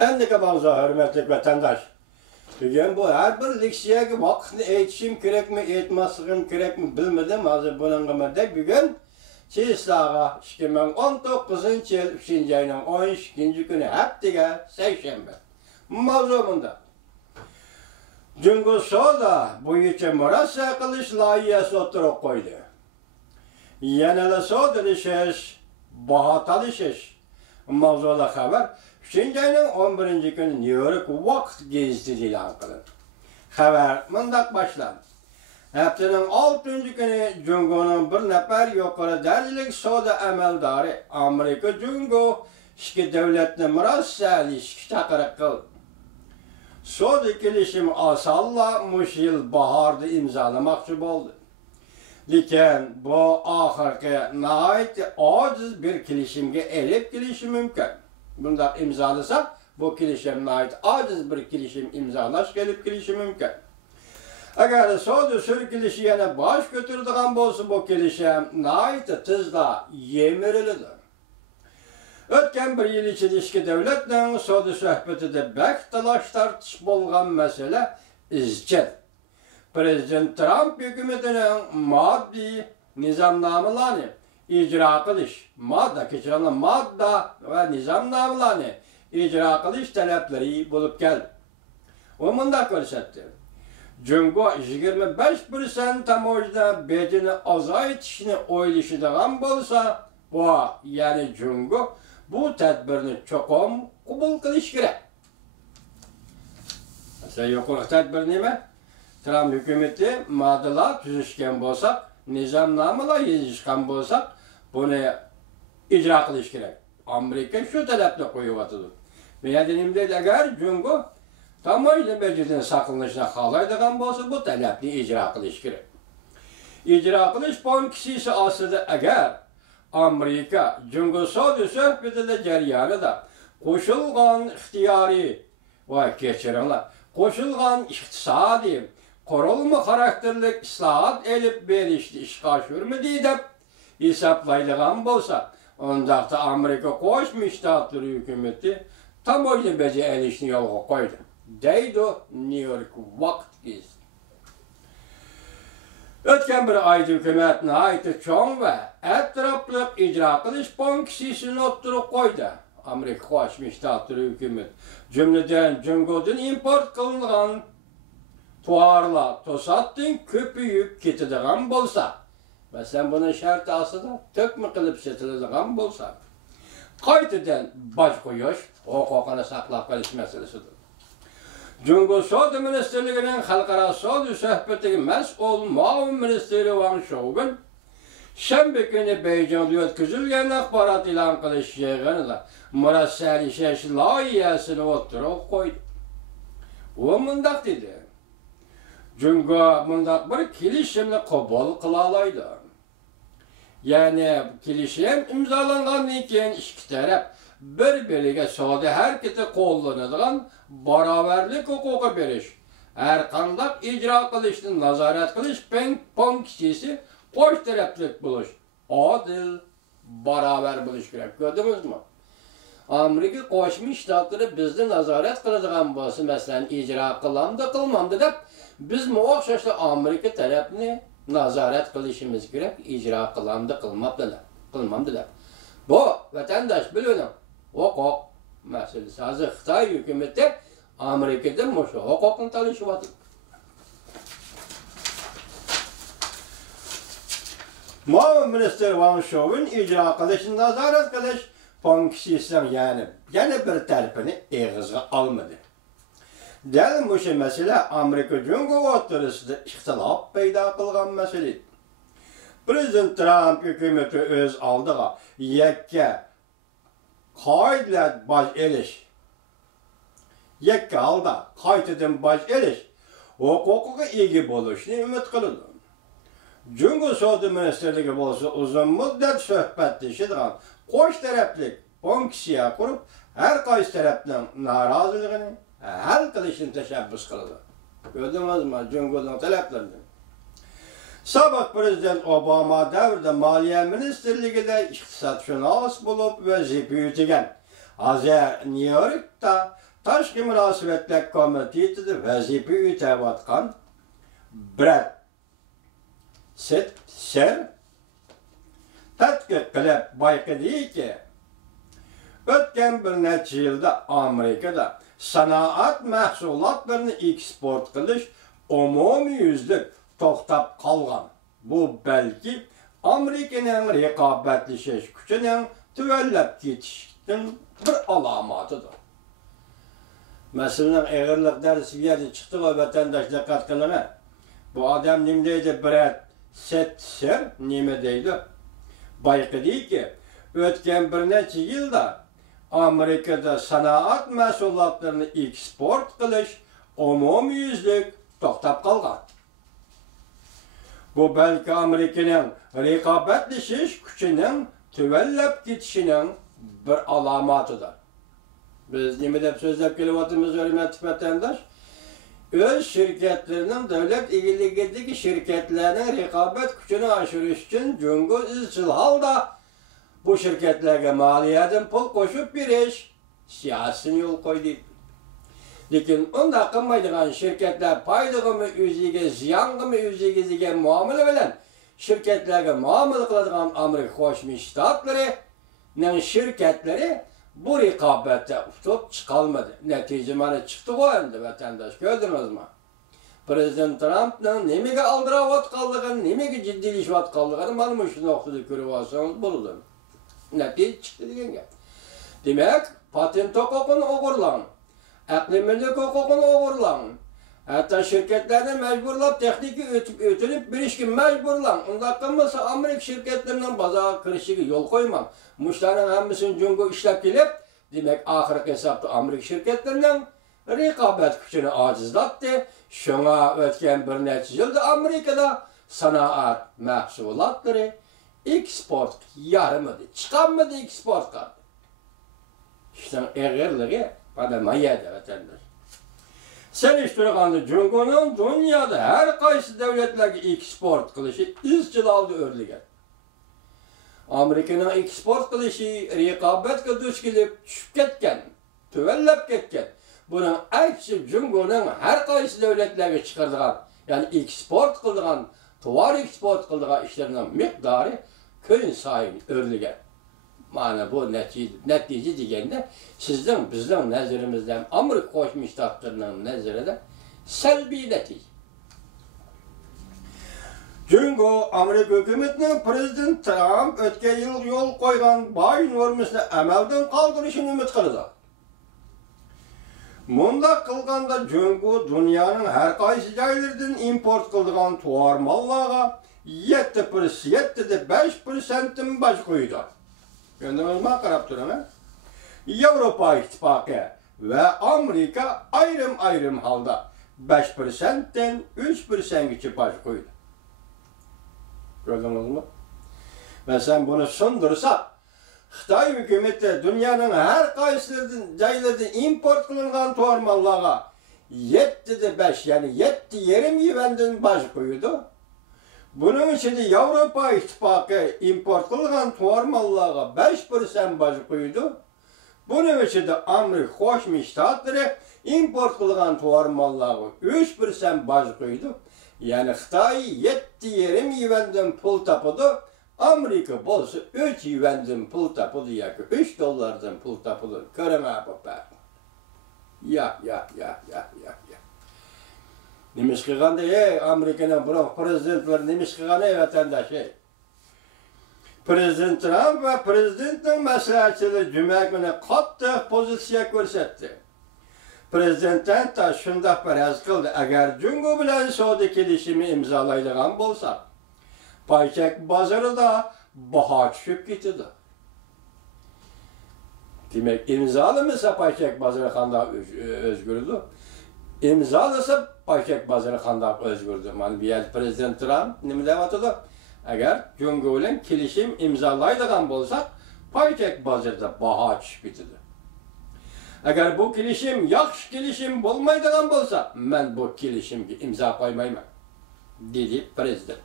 Endiki bazı hürmetli vatandaş. Bugün bu her bir leksiyaya vaktini eğitişim gerek mi, eğitmezliğim gerek mi bilmedim. Hazır bunun kımırda bugün Çiğislağa 2019 yıl 3. ayının 12. günü haftiga seyşembe. Mavzumunda. Cungu Soda bu için murassa kılış layihası oturup koydu. Yenile sodalışış, bahatalışış. Mavzula haber. 3. ayının 11. günü New York Vakt gezisi ilan kılındı. Haber mındak başlandı. Haftanın 6. günü Cungu'nun bir nefer yukarı derlik soda ameldarı Amerika Cungu iki devletine murassali iki takırık kıldı. Soda kilişimi asalla muş yıl baharda imzalamakçı oldu. Lakin bu ahirki nihayet aciz bir kilişimge elip kilişim mümkün. Bunda imzalasak bu kilişim nihayet aciz bir kilişim imzalaş gelip kilişim mümkün. Eğer soda sürkilişi yana baş götürdüğün bolsa bu kilişim nihayet tızda yemirilidir. Ötken bir yıl içinde iki devletle soda sohbetinde bek talaş tartış bolgan mesele izcil. Prezident Trump hükümetinin maddi nizamnamılarını icra kılış, madda ve nizamnamılarını icra kılış talepleri bulup geldi. O mındak görsetti. Cungu 25% tamojda bedeni azaytışını oylaşıdığın bolsa, bu yani Cungu bu tedbirini çokum kubul kılış gerek. Mesela yokuluk tedbir neyme? Trump hükümeti maddeler tüzüşken bolsak, nizamnamalar yazışkan bolsak, bunu icra kılış gerek. Amerika şu taleple koyuvatıdır. Meyadenimde eğer Cungu tamojda bedeni saklanışına halaydıgan bolsa, bu talepni icra kılış gerek. İcra kılış bon kişisi aslında eğer Amerika Cungu sodu söhbetinde ceryanı da koşulgan ihtiyari ve geçirinler, koşulgan iktisadi, korulma karakterlik islahat elip berişti işgal sürmedi de hesaplaydıgan bolsa, ondakta Amerika Koşmuştatları hükümeti tam oyun bece elişini yolga koydu. Deydi New York Vakt gezisi. Ötken bir ayda hükümetine ait çoğun ve etraflık icra kılış bon kişisini oturup koydu. Amerika Koşmuştatları hükümeti. Cümleden Cungu'dan import kılınan tuarla tosattın köpüyüp getidiğen bolsa ve sen bunun şartı aslında tökme kılıp setildiğen bolsa kaytıdan baş koyuş hukukunu saklap kalış meselesidir. Cungu Soda Ministerliğinin Halkara Soda Sohbeti'nin mesul Muavin Ministeri Wang Shoubin şembe günü Beijing'de ötküzülgen akbarat ilan kılış yığınla murassali şeş layihasını oturup koydu. O mındak dedi. Cungu mındak bir kilişimle kabul kılalaydı. Yani kilişim imzalangan iken iki taraf bir-biriga soda hareketi kullanıdığan baraverlik hukuku beriş. Her kandak icra kılışını nazaret kılış ping-pong kişisi koş taraflık buluş. Adil, baraver buluş gerek. Gördünüz mü? Amerika Koşmuş Ştatları bizde nazaret kıladığan bolsa mesela icra kılamdı kılmamdı da biz mi okşaşlı Amerika tarafını nazaret kılışımız gerek. İcra kılamdı kılmamdı da. Bu vatandaş bilin. Hukuk meselesi. Hazır Xitay hükümeti Amerika'da şu hukukun çalışıvatı. Muavin Minister Wang Shoubin icra kılışını nazaret kılış fonksiyonu yani bir tarafını eğizge almadı. Del bu mesele Amerika Cungu oturusunda ihtilaf peyda kılgan mesele. Prezident Trump hükümeti öz aldığı yekke kayıtlar baş eliş. Yekke alda kayıtedin baş eliş. Hukukuka ilgi buluşunu ümit kılındı. Cungu Soda Ministerliği bolsa uzun müddet söhbetleşidigan koş taraflik fonksiya kurup her kaysi tarafdan narazılığını hal kılışını teşebbüs kıldı. Gördünüz mü Cungu'nun taleplerini? Sabah Prezident Obama devrinde Maliye Ministerliği'de iktisat şunas bulup vazife yürütügen. Hazır New York'ta Tashqi munosabatlar komitetida vazifa o'tayotgan Brad Setser tadqiq qilib bayqadiki, o'tgan bir necha yilda Amerikada sanoat mahsulotlarini eksport qilish umumyuzlik to'xtab qolgan. Bu balki Amerikaning raqobatlashish kuchining tuvallab ketishining bir alomatidir. Masalan, ağırlık dersi bir yerde çıktı o vatandaş dikkat kılına. Bu adam nime deydi? Brad Setser nime deydi? Bayqı deydi ki, ötken bir neçə yılda Amerika'da sanoat mahsulotlarini eksport qilish umumyuzlik to'xtab qolgan. Bu belki Amerika'nın raqobatlashish kuchining tuvallab ketishining bir alomatıdır. Biz nima deb so'zlab kelyapmiz, hurmatli vatandosh? Öz şirketlerinin davlat egiligidagi şirketlerning raqobat kuchini oshirish uchun Jungo izchil holda bu şirketlarga moliyadan pul qo'shib berish siyosatini yo'l qo'ydi. Lekin unda qilmaydigan shirketlar foydagami o'ziga, ziyongami o'ziga degan muomala bilan shirketlarga muomala qiladigan Amerika Qo'shma Shtatlarining shirkatlari bu raqobatda tutib chiqolmadi. Natija mana chiqdi endi vatandosh, ko'rdingizmi? Prezident Trumpning nimaga aldirayotganligini, nimaga jiddiylashayotganligini mana shu nuqtada ko'rib olsangiz bo'ladi. Natija chiqdi degan gap. Demak, patent huquqini o'g'irlang, aqliy mulk huquqini o'g'irlang, hatto shirkatlarni majburlab texnika o'tilib berishga majburlang. Unda qilmasa Amerika shirkatlarining bozorga kirishiga yo'l qo'ymang. Mushlarning hammasini Jungo ishlab kelib, demak oxirgi hisobda Amerika shirkatlarining raqobat kuchini ojizlatdi. Shunga o'tgan bir necha yilda Amerikada sanoat mahsulotlari eksport yarimadi, chiqamadi eksportga. İşte ağırlığı bana mayada vatandaş. Sen iştirganda Jungo'nun dünyada her qaysı devletlerge eksport kılışı izchil aldı örlügen. Amerika'nın eksport kılışı raqobatga duch kelib tushib ketgan, tuvallab ketgan. Bunun aksi Jungo'nun her qaysı devletlerge chiqardigan, yani eksport qildigan, tovar eksport qildigan işlerinin miqdori kun sayin örlügen. Mana bu natija deganda sizning bizning nazarimizdan Amerika Qo'shma Shtatlarining nazarida salbiy natija. Jungo Amerika hukumatining prezident Trump o'tgan yil yo'l qo'ygan boy normasini amaldan qoldirishini umid qiladi. Bunda qilganda Jungo dunyoning har qaysi joylaridan import qiladigan tovar mollarga 7-5%dan boj qo'ydi. Göndərilmə qarab durana, Avropa İttifaqı və Amerika ayrım halda 5%-dən 3%-ə boj qoydu. Gördünüz mü? Və sən bunu sundursaq, Xitay hökuməti dünyanın hər qaysı joylardan import qilingan tovar mallarga 7-5, yəni 7,5 yuandan boj qoydu. Bunun içinde Avropa İttifaqı import qilgan tovar mallarga 5% boj qo'ydi. Bunun içinde Amerika Qo'shma Shtatlari import qilgan tovar mallarga 3% boj qo'ydi. Yani Xitoy 7,5 yuandan pul topadi, Amerika bo'lsa 3 yuandan pul topadi yoki 3 dollardan pul topadi. Ko'rama papa. Ya. Nimiz qilganda, Amerika'nın bırak prezidentler nimiz qilganda vatandaş. Prezident Trump ve prezidentning maslahatchilari juma kuni qattiq pozitsiya ko'rsatdi. Prezidentdan ta shunday faraz qildi, agar Jungo bilan savdo kelishimi imzolaydigan bo'lsa, paychak bozorida baho tushib ketadi. Demak, imzolamasa paychak bozori qanday o'zgardi? İmzalasa paychak bozori qanday o'zgardi? Mana bu yer prezident Trump nima deyapti? Agar Jungo bilan kelishim imzolaydigan bo'lsak, paychak bozorida baho tushib ketadi. Agar bu kelishim yaxshi kelishim bo'lmaydigan bo'lsa, men bu kelishimga imzo qo'ymayman, dedi prezident.